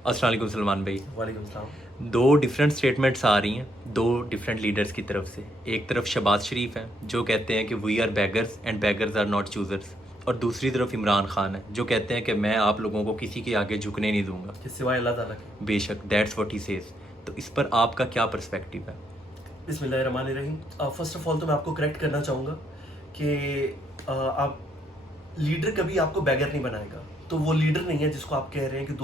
अस्सलाम वालेकुम सलमान भाई। वालेकुम सलाम। दो डिफरेंट स्टेटमेंट्स आ रही हैं दो डिफरेंट लीडर्स की तरफ से। एक तरफ शहबाज शरीफ हैं जो कहते हैं कि we are beggars and beggars are not choosers, और दूसरी तरफ इमरान खान है जो कहते हैं कि मैं आप लोगों को किसी के आगे झुकने नहीं दूंगा, कि सिवाय अल्लाह ताला के। बेशक दैट्स व्हाट ही सेज। तो इस पर आपका क्या पर्सपेक्टिव है? बिस्मिल्लाहिर्रहमानिर्रहीम। फर्स्ट ऑफ ऑल तो मैं आपको करेक्ट करना चाहूँगा कि आप लीडर कभी आपको बैगर नहीं बनाएगा। तो वो लीडर नहीं है जिसको आप कह रहे हैं कि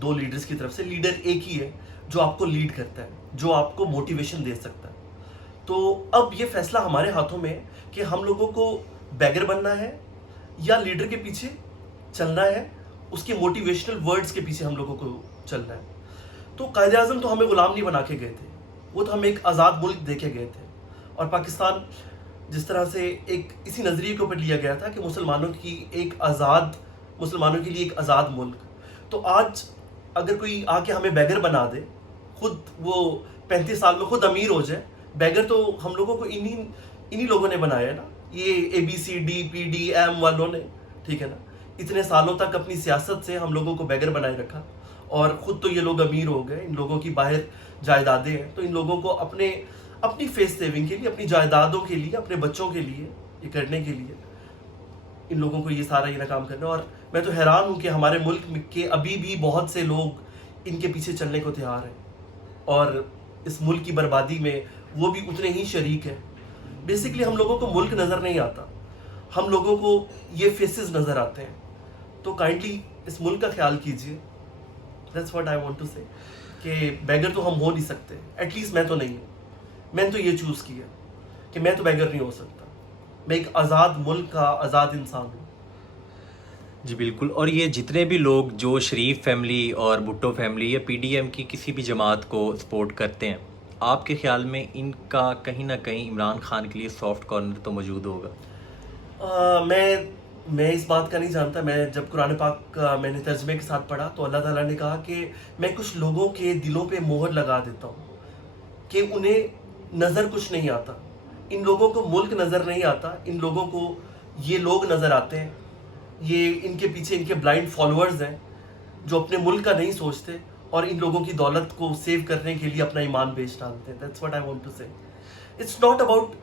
दो लीडर्स की तरफ से। लीडर एक ही है जो आपको लीड करता है, जो आपको मोटिवेशन दे सकता है। तो अब ये फैसला हमारे हाथों में है कि हम लोगों को बैगर बनना है या लीडर के पीछे चलना है, उसके मोटिवेशनल वर्ड्स के पीछे हम लोगों को चलना है। तो कायदे आज़म तो हमें गुलाम नहीं बना के गए थे, वो तो हमें एक आज़ाद मुल्क दे के गए थे। और पाकिस्तान जिस तरह से एक इसी नज़रिए के ऊपर लिया गया था कि मुसलमानों के लिए एक आज़ाद मुल्क। तो आज अगर कोई आके हमें बैगर बना दे, खुद वो 35 साल में खुद अमीर हो जाए, बैगर तो हम लोगों को इन्हीं लोगों ने बनाया है ना, ये ABCDPDM वालों ने, ठीक है ना। इतने सालों तक अपनी सियासत से हम लोगों को बैगर बनाए रखा, और ख़ुद तो ये लोग अमीर हो गए, इन लोगों की बाहर जायदादें हैं। तो इन लोगों को अपनी फेस सेविंग के लिए, अपनी जायदादों के लिए, अपने बच्चों के लिए, ये करने के लिए इन लोगों को ये सारा काम करना। और मैं तो हैरान हूँ कि हमारे मुल्क के अभी भी बहुत से लोग इनके पीछे चलने को तैयार हैं, और इस मुल्क की बर्बादी में वो भी उतने ही शरीक हैं। बेसिकली हम लोगों को मुल्क नज़र नहीं आता, हम लोगों को ये फेसेस नज़र आते हैं। तो काइंडली इस मुल्क का ख्याल कीजिए। That's what I want to say कि बैगर तो हम हो नहीं सकते, एटलीस्ट मैं तो नहीं हूँ। मैंने तो ये चूज़ किया कि मैं तो बैगर नहीं हो सकता, मैं एक आज़ाद मुल्क का आज़ाद इंसान हूँ। जी बिल्कुल। और ये जितने भी लोग जो शरीफ फैमिली और भुट्टो फैमिली या PDM की किसी भी जमात को सपोर्ट करते हैं, आपके ख्याल में इनका कहीं ना कहीं इमरान खान के लिए सॉफ्ट कॉर्नर तो मौजूद होगा? मैं इस बात का नहीं जानता। मैं जब कुरान पाक का मैंने तर्जमे के साथ पढ़ा तो अल्लाह ताला ने कहा कि मैं कुछ लोगों के दिलों पे मोहर लगा देता हूँ कि उन्हें नज़र कुछ नहीं आता। इन लोगों को मुल्क नज़र नहीं आता, इन लोगों को ये लोग नज़र आते हैं। ये इनके पीछे इनके ब्लाइंड फॉलोअर्स हैं जो अपने मुल्क का नहीं सोचते और इन लोगों की दौलत को सेव करने के लिए अपना ईमान बेच डालते हैं। That's what I want to say. It's not about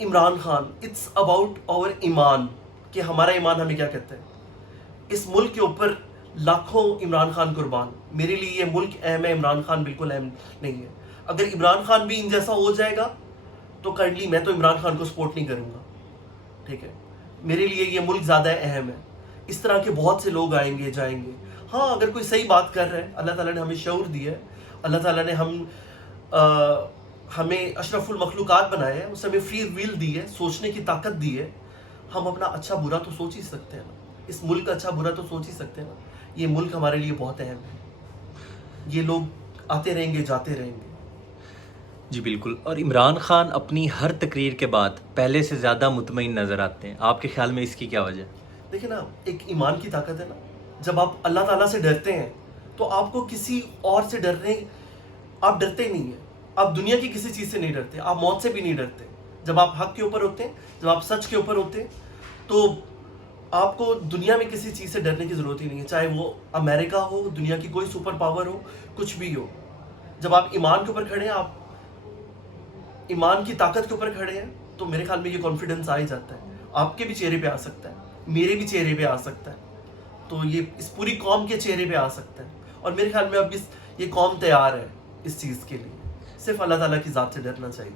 Imran Khan, it's about our iman, कि हमारा ईमान हमें क्या कहता है। इस मुल्क के ऊपर लाखों इमरान खान कुर्बान। मेरे लिए ये मुल्क अहम है, इमरान खान बिल्कुल अहम नहीं है। अगर इमरान खान भी इन जैसा हो जाएगा तो काइंडली मैं तो इमरान खान को सपोर्ट नहीं करूँगा, ठीक है। मेरे लिए ये मुल्क ज़्यादा अहम है। इस तरह के बहुत से लोग आएंगे जाएंगे। हाँ, अगर कोई सही बात कर रहा है, अल्लाह ताला ने हमें शऊर दिया है, अल्लाह ताला ने हमें अशरफुल मखलूक़ात बनाया है, उससे हमें फ्री विल दी है, सोचने की ताकत दी है। हम अपना अच्छा बुरा तो सोच ही सकते हैं ना, इस मुल्क का अच्छा बुरा तो सोच ही सकते हैं ना। ये मुल्क हमारे लिए बहुत अहम है। ये लोग आते रहेंगे जाते रहेंगे। जी बिल्कुल। और इमरान खान अपनी हर तकरीर के बाद पहले से ज़्यादा मुतमईन नज़र आते हैं, आपके ख्याल में इसकी क्या वजह? देखिए ना, एक ईमान की ताकत है ना। जब आप अल्लाह ताला से डरते हैं तो आपको किसी और से आप डरते ही नहीं हैं। आप दुनिया की किसी चीज़ से नहीं डरते, आप मौत से भी नहीं डरते। जब आप हक के ऊपर होते हैं, जब आप सच के ऊपर होते हैं, तो आपको दुनिया में किसी चीज़ से डरने की ज़रूरत ही नहीं है। चाहे वो अमेरिका हो, दुनिया की कोई सुपर पावर हो, कुछ भी हो। जब आप ईमान के ऊपर खड़े हैं, आप ईमान की ताकत के ऊपर खड़े हैं, तो मेरे ख्याल में ये कॉन्फिडेंस आ ही जाता है। आपके भी चेहरे पे आ सकता है, मेरे भी चेहरे पे आ सकता है, तो ये इस पूरी कौम के चेहरे पे आ सकता है। और मेरे ख्याल में अब ये कौम तैयार है इस चीज़ के लिए। सिर्फ अल्लाह ताला की ज़ात से डरना चाहिए।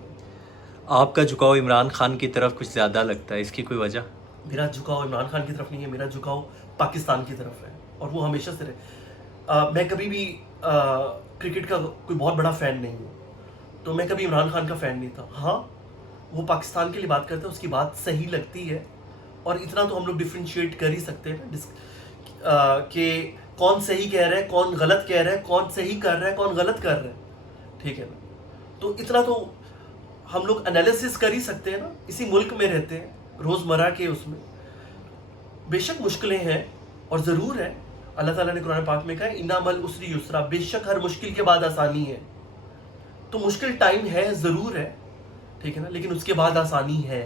आपका झुकाव इमरान खान की तरफ कुछ ज़्यादा लगता है, इसकी कोई वजह? मेरा झुकाव इमरान खान की तरफ नहीं है, मेरा झुकाव पाकिस्तान की तरफ है, और वो हमेशा से रहे। मैं कभी भी क्रिकेट का कोई बहुत बड़ा फ़ैन नहीं हूँ, तो मैं कभी इमरान खान का फ़ैन नहीं था। हाँ, वो पाकिस्तान के लिए बात करते हैं, उसकी बात सही लगती है, और इतना तो हम लोग डिफ्रेंशिएट कर ही सकते हैं ना कि कौन सही कह रहा है, कौन गलत कह रहा है, कौन सही कर रहा है, कौन गलत कर रहा है, ठीक है ना। तो इतना तो हम लोग एनालिसिस कर ही सकते हैं ना। इसी मुल्क में रहते हैं, रोज़मर्रा के उसमें बेशक मुश्किलें हैं, और ज़रूर है। अल्लाह ताला ने कुरान पाक में कहा है, इन्ना मल उसरी युसरा, बेशक हर मुश्किल के बाद आसानी है। तो मुश्किल टाइम है, ज़रूर है, ठीक है ना, लेकिन उसके बाद आसानी है।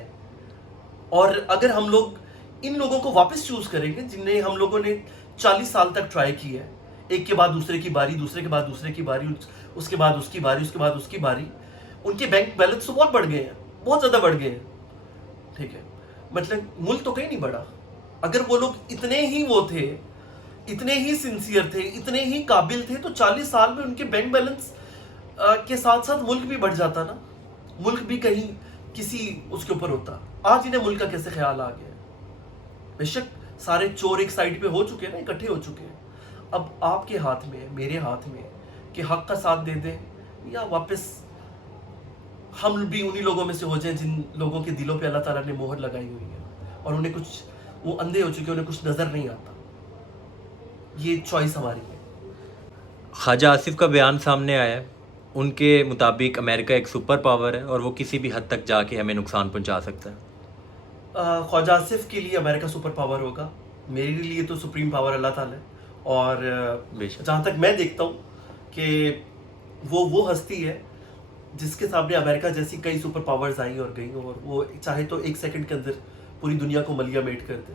और अगर हम लोग इन लोगों को वापस चूज़ करेंगे जिन्हें हम लोगों ने 40 साल तक ट्राई किया है, ایک کے بعد دوسرے کی باری, دوسرے کے بعد دوسرے کی باری, اس کے بعد اس کی باری, اس کے بعد اس کی باری. ان کے بینک بیلنس تو بہت بڑھ گئے ہیں, بہت زیادہ بڑھ گئے ہیں. ٹھیک ہے, مطلب ملک تو کہیں نہیں بڑھا. اگر وہ لوگ اتنے ہی وہ تھے, اتنے ہی سنسیئر تھے, اتنے ہی قابل تھے, تو 40 سال میں ان کے بینک بیلنس کے ساتھ ساتھ ملک بھی بڑھ جاتا نا, ملک بھی کہیں کسی اس کے اوپر ہوتا. آج انہیں ملک کا کیسے خیال آ گیا ہے؟ بے شک سارے چور ایک سائڈ پہ ہو چکے ہیں نا, اکٹھے ہو چکے ہیں. اب آپ کے ہاتھ میں, میرے ہاتھ میں کہ حق کا ساتھ دے دیں یا واپس ہم بھی انہی لوگوں میں سے ہو جائیں جن لوگوں کے دلوں پہ اللہ تعالیٰ نے مہر لگائی ہوئی ہے اور انہیں کچھ, وہ اندھے ہو چکے, انہیں کچھ نظر نہیں آتا. یہ چوائس ہماری ہے. خواجہ آصف کا بیان سامنے آیا ہے, ان کے مطابق امریکہ ایک سپر پاور ہے اور وہ کسی بھی حد تک جا کے ہمیں نقصان پہنچا سکتا ہے. خواجہ آصف کے لیے امریکہ سپر پاور ہوگا, میرے لیے تو سپریم پاور اللہ تعالیٰ ہے. اور جہاں تک میں دیکھتا ہوں کہ وہ ہستی ہے جس کے سامنے امریکہ جیسی کئی سپر پاورز آئیں اور گئیں, اور وہ چاہے تو 1 سیکنڈ کے اندر پوری دنیا کو ملیا میٹ کر دیں.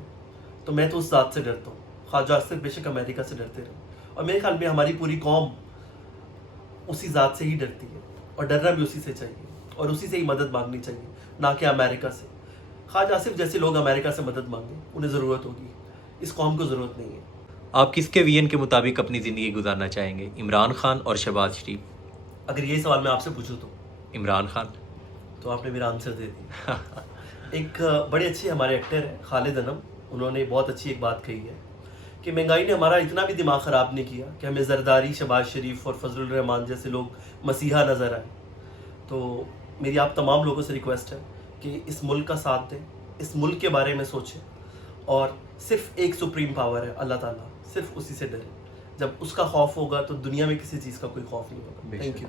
تو میں تو اس ذات سے ڈرتا ہوں. خواجہ آصف بے شک امریکہ سے ڈرتے رہے, اور میرے خیال میں ہماری پوری قوم اسی ذات سے ہی ڈرتی ہے, اور ڈرنا بھی اسی سے چاہیے, اور اسی سے ہی مدد مانگنی چاہیے, نہ کہ امریکہ سے. خواجہ آصف جیسے لوگ امریکہ سے مدد مانگیں, انہیں ضرورت ہوگی, اس قوم کو ضرورت نہیں ہے. آپ کس کے ویژن کے مطابق اپنی زندگی گزارنا چاہیں گے, عمران خان اور شہباز شریف؟ اگر یہ سوال میں آپ سے پوچھوں تو عمران خان. تو آپ نے میرا آنسر دے دیا. ایک بڑے اچھے ہمارے ایکٹر ہیں خالد انم, انہوں نے بہت اچھی ایک بات کہی ہے کہ مہنگائی نے ہمارا اتنا بھی دماغ خراب نہیں کیا کہ ہمیں زرداری, شہباز شریف اور فضل الرحمان جیسے لوگ مسیحا نظر آئے. تو میری آپ تمام لوگوں سے ریکویسٹ ہے کہ اس ملک کا ساتھ دیں, اس ملک کے بارے میں سوچیں, اور صرف ایک سپریم پاور ہے اللہ تعالیٰ, صرف اسی سے ڈریں. جب اس کا خوف ہوگا تو دنیا میں کسی چیز کا کوئی خوف نہیں ہوگا. Thank you.